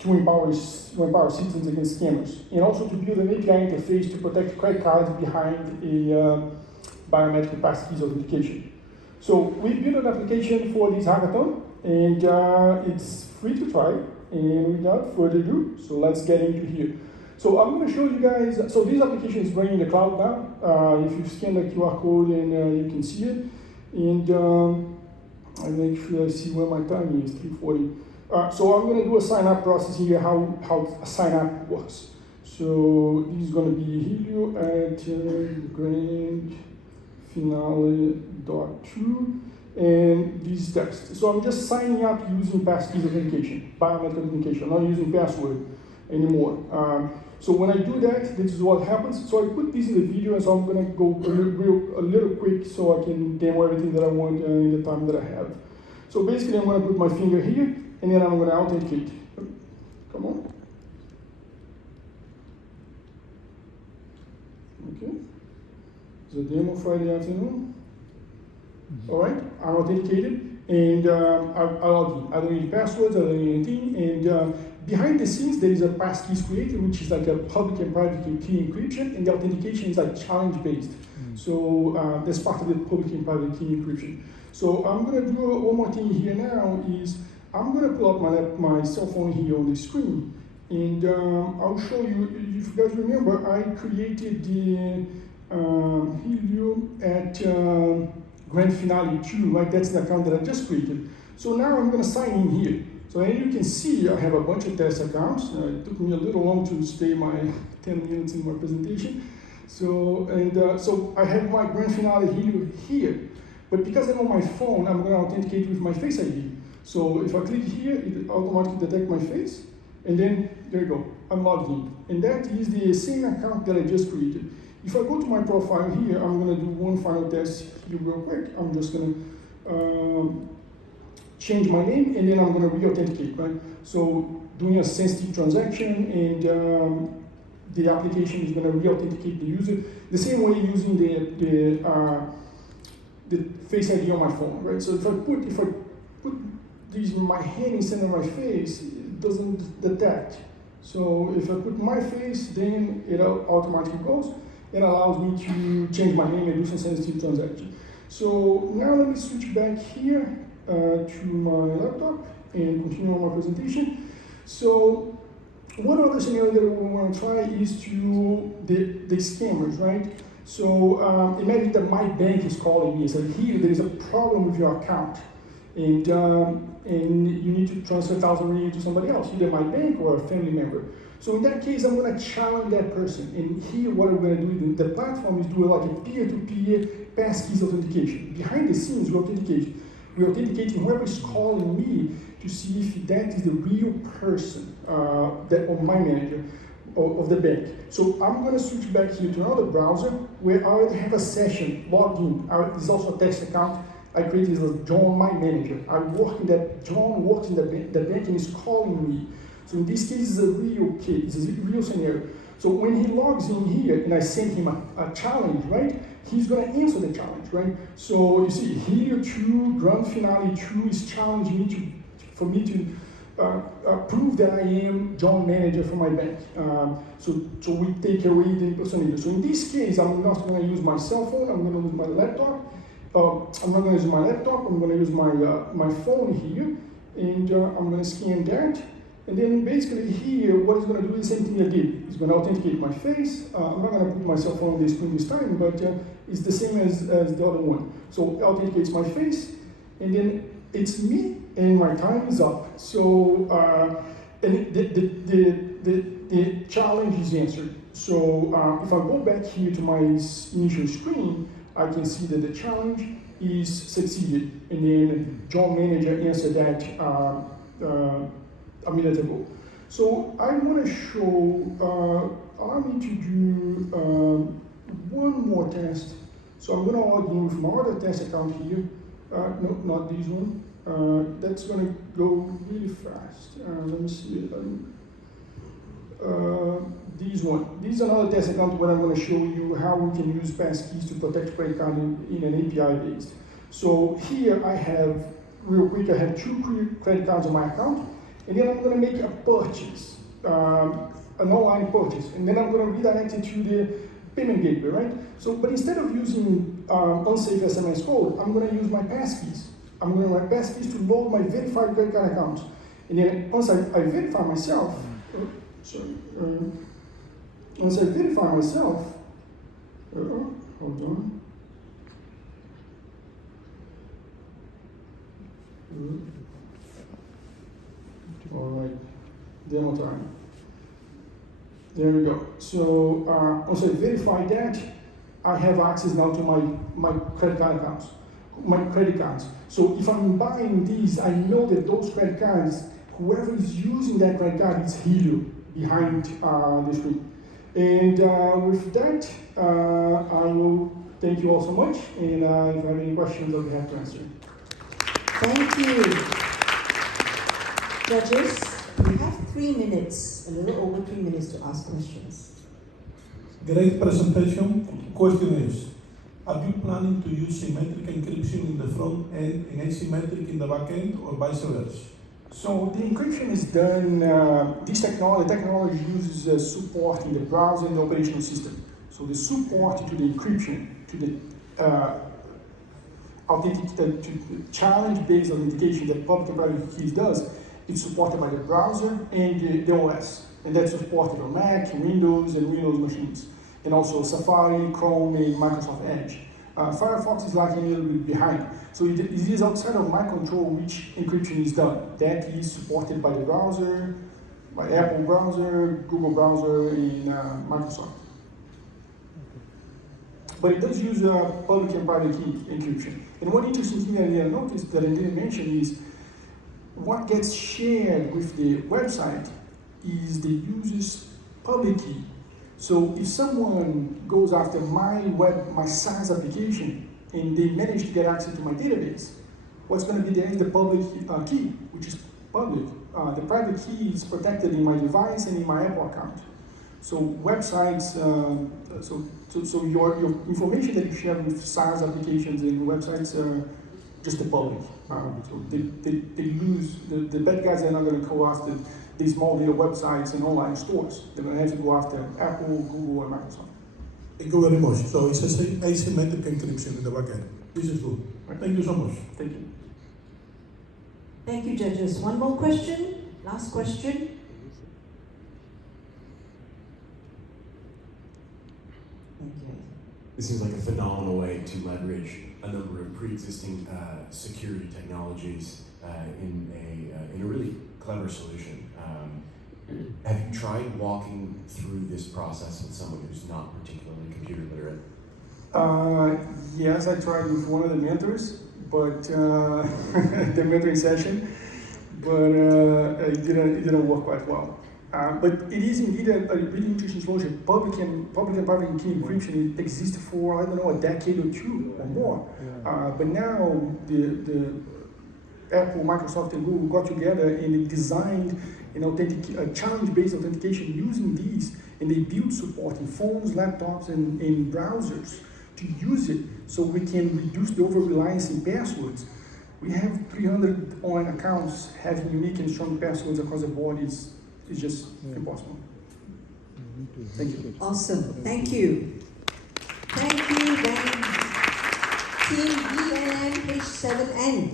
to empower citizens against scammers, and also to build an API interface to protect credit cards behind a biometric passkeys authentication. So we built an application for this hackathon, and it's free to try. And without further ado, so let's get into here. So I'm going to show you guys, so this application is running in the cloud now. If you scan the QR code, and you can see it. And I make sure I see where my time is, 3:40. So I'm going to do a sign-up process here, how a sign-up works. So this is going to be Helio at grand finale.2, and this is text. So I'm just signing up using passkeys authentication, biometric authentication. I'm not using password anymore. So when I do that, this is what happens. So I put this in the video, and so I'm going to go a little quick so I can demo everything that I want in the time that I have. So basically, I'm going to put my finger here, and then I'm going to authenticate. Come on. Okay. It's a demo Friday afternoon. All right, I'm authenticated, and I log in. I don't need passwords, I don't need anything. And behind the scenes, there is a passkeys created, which is like a public and private key encryption, and the authentication is like challenge-based. So that's part of the public and private key encryption. So I'm going to do one more thing here now is I'm going to pull up my cell phone here on the screen, and I'll show you. If you guys remember, I created the Helio at Grand Finale 2, right? That's the account that I just created. So now I'm going to sign in here. So as you can see, I have a bunch of test accounts. It took me a little long to stay my 10 minutes in my presentation. So so I have my Grand Finale Helio here. But because I'm on my phone, I'm going to authenticate with my Face ID. So if I click here, it automatically detects my face. And then, there you go, I'm logged in. And that is the same account that I just created. If I go to my profile here, I'm going to do one final test here real quick. I'm just going to change my name, and then I'm going to re-authenticate, right? So doing a sensitive transaction, and the application is going to re-authenticate the user the same way using the Face ID on my phone, right? So if I put these in my hand instead of my face, it doesn't detect. So if I put my face, then it automatically goes and allows me to change my name and do some sensitive transaction. So now let me switch back here to my laptop and continue on my presentation. So one other scenario that we want to try is to the scammers, right? So imagine that my bank is calling me and said, here, there is a problem with your account. And you need to transfer 1,000 really to somebody else, either my bank or a family member. So in that case, I'm going to challenge that person. And here, what we're going to do, the platform is doing like a peer-to-peer passkeys authentication. Behind the scenes, we're authenticating whoever is calling me to see if that is the real person, or my manager of the bank. So I'm going to switch back here to another browser where I already have a session logged in. This is also a text account. I created as John, my manager. John works in the bank and is calling me. So in this case, it's a real case, it's a real scenario. So when he logs in here and I send him a challenge, right? He's going to answer the challenge, right? So you see, Helio 2, Grand Finale 2 is challenging me for me to prove that I am John manager for my bank. So we take away the impersonation. So in this case, I'm not going to use my cell phone. I'm going to use my laptop. I'm not going to use my laptop. I'm going to use my phone here, and I'm going to scan that. And then basically here, what it's going to do is the same thing I did. It's going to authenticate my face. I'm not going to put my cell phone on the screen this time, but it's the same as the other one. So it authenticates my face, and then it's me, and my time is up. So and the challenge is answered. So if I go back here to my initial screen, I can see that the challenge is succeeded, and then John Manager answered that a minute ago. So I want to show, allow me to do one more test. So I'm going to log in with my other test account here. No, not this one. That's going to go really fast. Let me see it. This one. This is another test account where I'm going to show you how we can use passkeys to protect credit card in an API based. So here I have, real quick, I have 2 credit cards on my account, and then I'm going to make a purchase, an online purchase, and then I'm going to redirect it to the payment gateway, right? So, but instead of using unsafe SMS code, I'm going to use my passkeys. I'm going to use my passkeys to load my verified credit card account. And then once I verify myself, once I verify myself, hold on. All right, demo time. There we go. So once I verify that, I have access now to my credit card accounts, my credit cards. So if I'm buying these, I know that those credit cards, whoever is using that credit card is Helio behind the screen. And with that, I will thank you all so much. And if you have any questions, I'll be happy to answer. Thank you. Judges, you have 3 minutes, a little over 3 minutes to ask questions. Great presentation. Question is, are you planning to use symmetric encryption in the front end and asymmetric in the back end, or vice versa? So the encryption is done, this technology uses support in the browser and the operational system. So the support to the encryption, to the challenge-based authentication that public and private keys does, it's supported by the browser and the OS. And that's supported on Mac, Windows, and Windows machines. And also Safari, Chrome, and Microsoft Edge. Firefox is lagging a little bit behind. So it is outside of my control which encryption is done. That is supported by the browser, by Apple browser, Google browser, and Microsoft. But it does use public and private key encryption. And one interesting thing that I didn't notice, that I didn't mention, is what gets shared with the website is the user's public key. So if someone goes after my SaaS application and they manage to get access to my database, what's going to be there is the public key, which is public. The private key is protected in my device and in my Apple account. So websites, so your information that you share with SaaS applications and websites are just the public. So they lose, the bad guys are not going to go after these small little websites and online stores. They're going to have to go after Apple, Google, and Microsoft. Thank you very much. So it's asymmetric encryption in the back end. This is good. Thank you so much. Thank you. Thank you, judges. One more question. Last question. Thank you. This seems like a phenomenal way to leverage a number of pre-existing security technologies in a really clever solution. Have you tried walking through this process with someone who's not particularly computer literate? Yes, I tried with one of the mentors, but the mentoring session, but it didn't work quite well. But it is indeed a really interesting solution. Public and private key encryption exists for, I don't know, a decade or two or more. But now the Apple, Microsoft, and Google got together and they designed a challenge-based authentication using these, and they built support in phones, laptops, and browsers to use it so we can reduce the over-reliance in passwords. We have 300 online accounts having unique and strong passwords across the board. It's just impossible. Thank you. Awesome. Thank you. Thank you, then. Team VNM H7N.